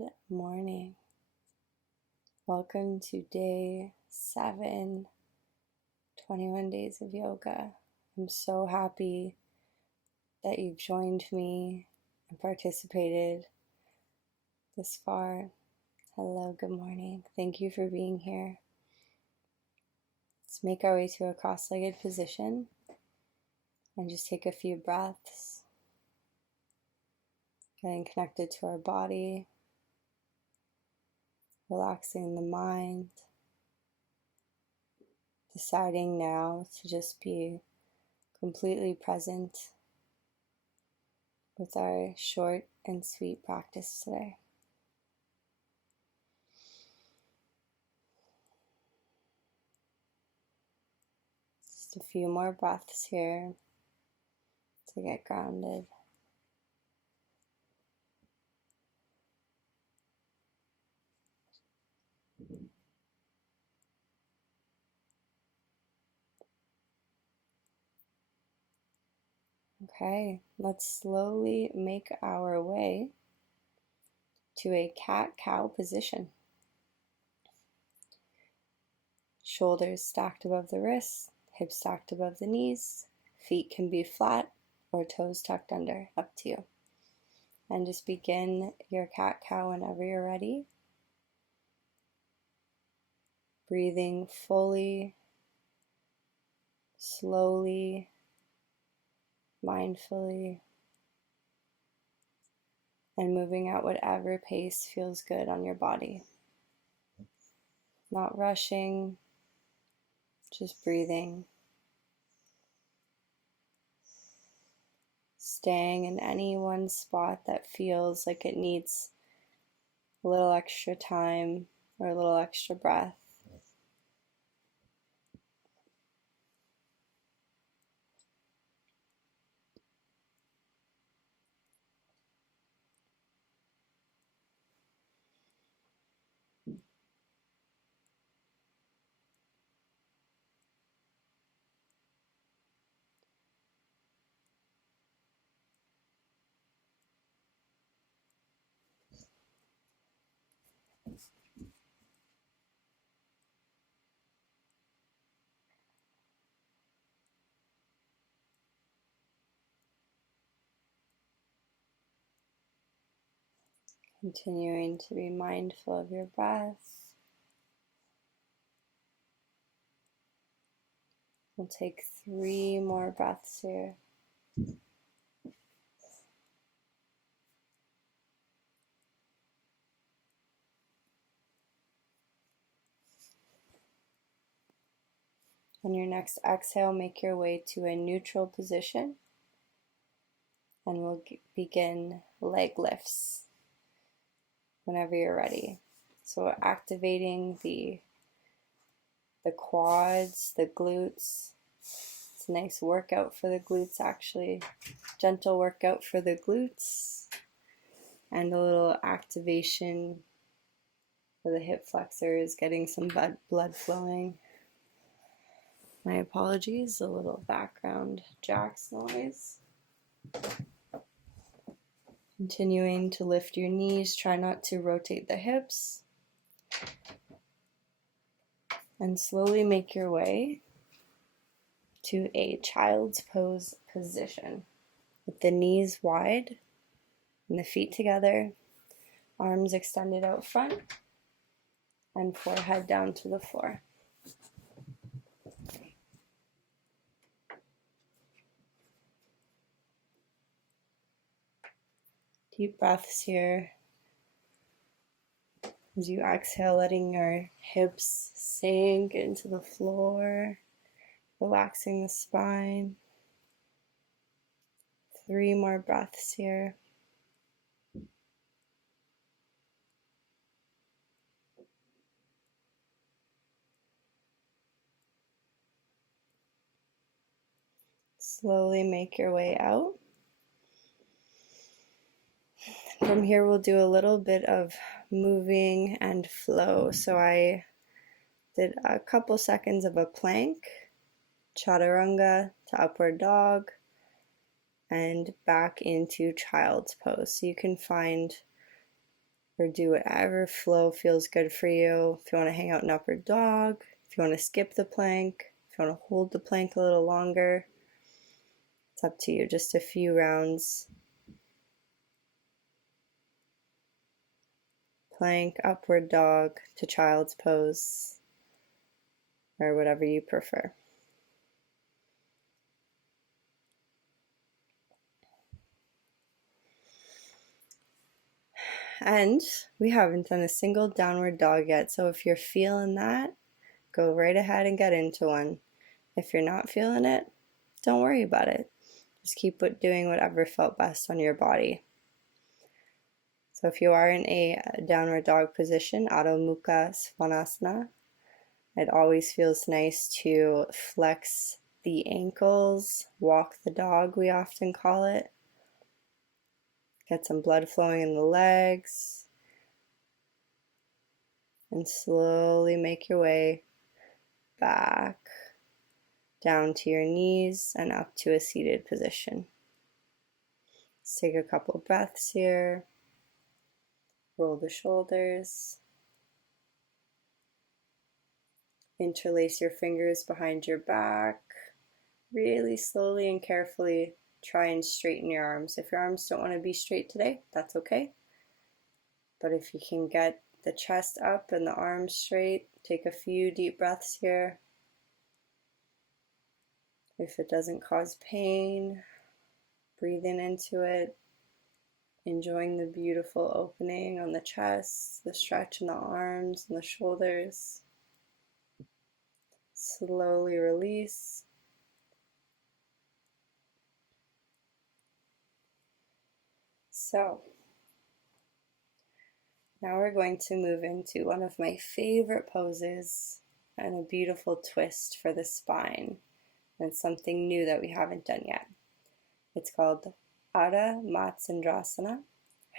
Good morning. Welcome to day 7, 21 days of yoga. I'm so happy that you've joined me and participated this far. Hello, good morning. Thank you for being here. Let's make our way to a cross-legged position and just take a few breaths, getting connected to our body, relaxing the mind, deciding now to just be completely present with our short and sweet practice today. Just a few more breaths here to get grounded. Okay, let's slowly make our way to a cat-cow position. Shoulders stacked above the wrists, hips stacked above the knees. Feet can be flat or toes tucked under, up to you. And just begin your cat-cow whenever you're ready. Breathing fully, slowly, mindfully, and moving at whatever pace feels good on your body. Not rushing, just breathing. Staying in any one spot that feels like it needs a little extra time or a little extra breath. Continuing to be mindful of your breath. We'll take 3 more breaths here. On your next exhale, make your way to a neutral position, and we'll begin leg lifts whenever you're ready. So activating the quads, the glutes. It's a nice workout for the glutes, actually. Gentle workout for the glutes, and a little activation for the hip flexors, getting some blood flowing. My apologies, a little background jacks noise. Continuing to lift your knees, try not to rotate the hips. And slowly make your way to a child's pose position with the knees wide and the feet together, arms extended out front, and forehead down to the floor. Deep breaths here. As you exhale, letting your hips sink into the floor, relaxing the spine. 3 more breaths here. Slowly make your way out. From here, we'll do a little bit of moving and flow. So I did a couple seconds of a plank, Chaturanga to upward dog, and back into child's pose. So you can find or do whatever flow feels good for you. If you want to hang out in upward dog, if you want to skip the plank, if you want to hold the plank a little longer, it's up to you. Just a few rounds. Plank, upward dog to child's pose, or whatever you prefer. And we haven't done a single downward dog yet, so if you're feeling that, go right ahead and get into one. If you're not feeling it, don't worry about it. Just keep doing whatever felt best on your body. So if you are in a downward dog position, Adho Mukha Svanasana, it always feels nice to flex the ankles, walk the dog, we often call it. Get some blood flowing in the legs, and slowly make your way back down to your knees and up to a seated position. Let's take a couple breaths here. Roll the shoulders. Interlace your fingers behind your back. Really slowly and carefully try and straighten your arms. If your arms don't want to be straight today, that's okay. But if you can get the chest up and the arms straight, take a few deep breaths here. If it doesn't cause pain, breathing into it, enjoying the beautiful opening on the chest, the stretch in the arms and the shoulders. Slowly release. So, now we're going to move into one of my favorite poses and a beautiful twist for the spine. And something new that we haven't done yet. It's called Ardha Matsyendrasana,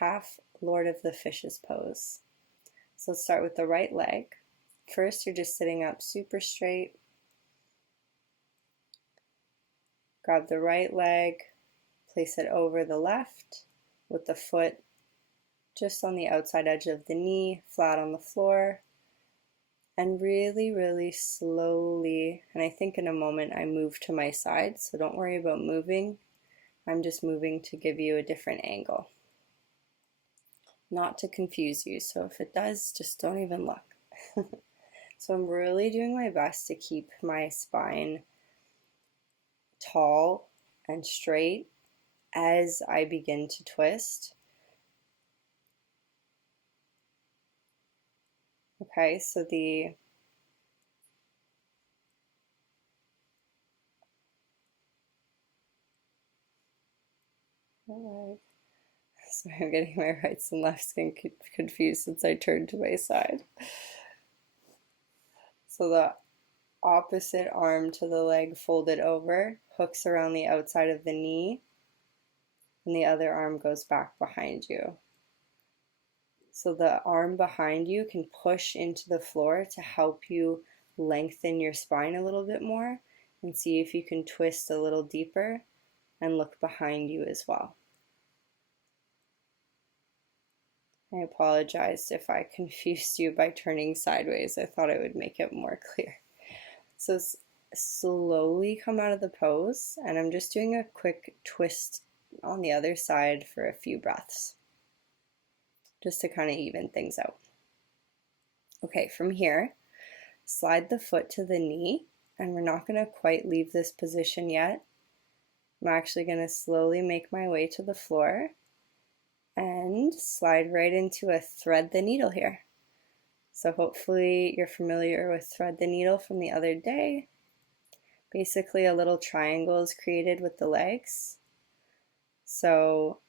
half Lord of the Fishes pose. So let's start with the right leg. First, you're just sitting up super straight. Grab the right leg, place it over the left with the foot just on the outside edge of the knee, flat on the floor. And really, really slowly, and I think in a moment I move to my side, so don't worry about moving. I'm just moving to give you a different angle. Not to confuse you, so if it does, just don't even look. So I'm really doing my best to keep my spine tall and straight as I begin to twist. Okay, so sorry, I'm getting my rights and lefts confused since I turned to my side. So the opposite arm to the leg folded over, hooks around the outside of the knee, and the other arm goes back behind you. So the arm behind you can push into the floor to help you lengthen your spine a little bit more, and see if you can twist a little deeper and look behind you as well. I apologize if I confused you by turning sideways. I thought I would make it more clear. So slowly come out of the pose, and I'm just doing a quick twist on the other side for a few breaths, just to kind of even things out. Okay, from here, slide the foot to the knee, and we're not going to quite leave this position yet. I'm actually going to slowly make my way to the floor and slide right into a thread the needle here. So hopefully you're familiar with thread the needle from the other day. Basically a little triangle is created with the legs. So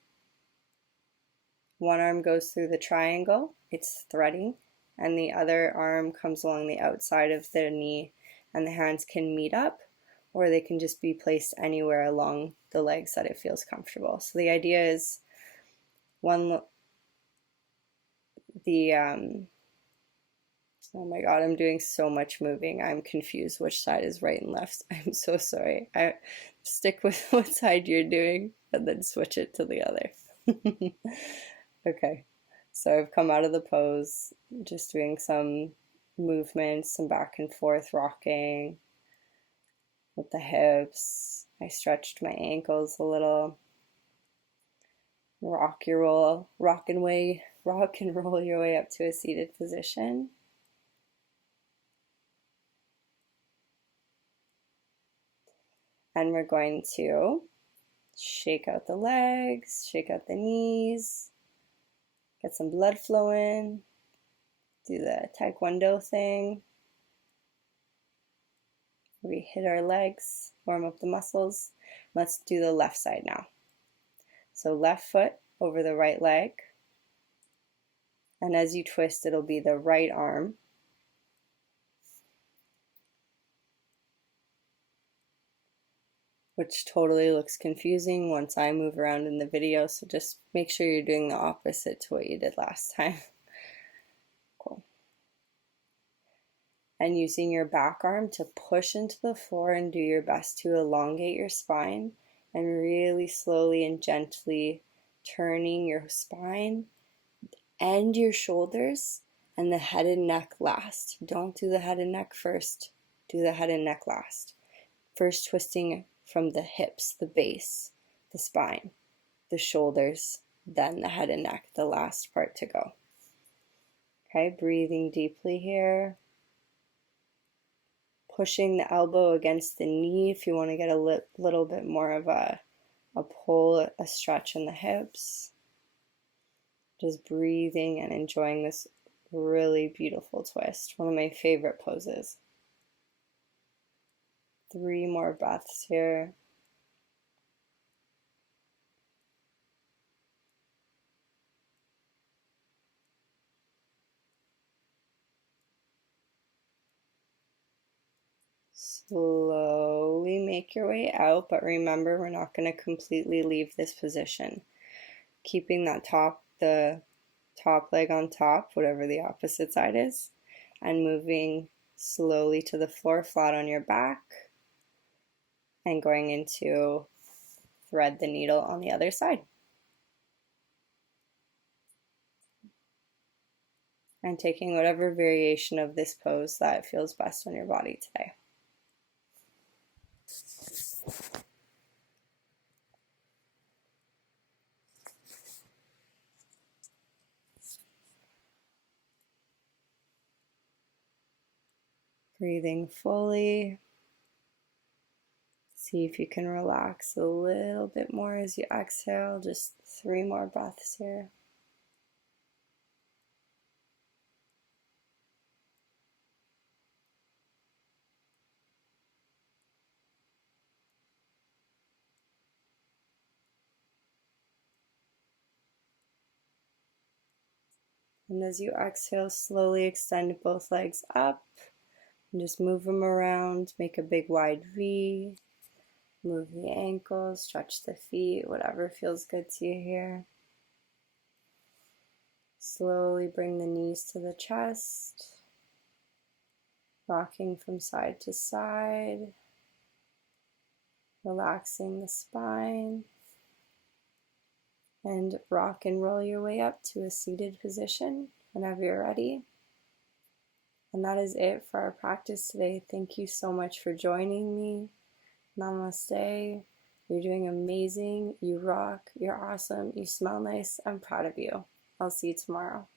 one arm goes through the triangle, it's threading, and the other arm comes along the outside of the knee, and the hands can meet up, or they can just be placed anywhere along the legs that it feels comfortable. So the idea is oh my god, I'm doing so much moving. I'm confused which side is right and left. I'm so sorry. I stick with what side you're doing and then switch it to the other. Okay, So I've come out of the pose, just doing some movements, some back and forth rocking with the hips. I stretched my ankles a little. Rock and roll your way up to a seated position. And we're going to shake out the legs, shake out the knees, get some blood flowing, do the taekwondo thing. We hit our legs, warm up the muscles. Let's do the left side now. So left foot over the right leg. And as you twist, it'll be the right arm. Which totally looks confusing once I move around in the video, so just make sure you're doing the opposite to what you did last time. Cool. And using your back arm to push into the floor and do your best to elongate your spine, and really slowly and gently turning your spine and your shoulders and the head and neck last. Don't do the head and neck first, do the head and neck last. First twisting from the hips, the base, the spine, the shoulders, then the head and neck, the last part to go. Okay, breathing deeply here. Pushing the elbow against the knee if you want to get a little bit more of a pull, a stretch in the hips. Just breathing and enjoying this really beautiful twist. One of my favorite poses. 3 more breaths here. Slowly make your way out, but remember, we're not going to completely leave this position. Keeping that the top leg on top, whatever the opposite side is, and moving slowly to the floor, flat on your back, and going into thread the needle on the other side. And taking whatever variation of this pose that feels best on your body today. Breathing fully. See if you can relax a little bit more as you exhale. Just 3 more breaths here. And as you exhale, slowly extend both legs up and just move them around. Make a big wide V. Move the ankles, stretch the feet, whatever feels good to you here. Slowly bring the knees to the chest, rocking from side to side, relaxing the spine, and rock and roll your way up to a seated position whenever you're ready. And that is it for our practice today. Thank you so much for joining me. Namaste. You're doing amazing. You rock. You're awesome. You smell nice. I'm proud of you. I'll see you tomorrow.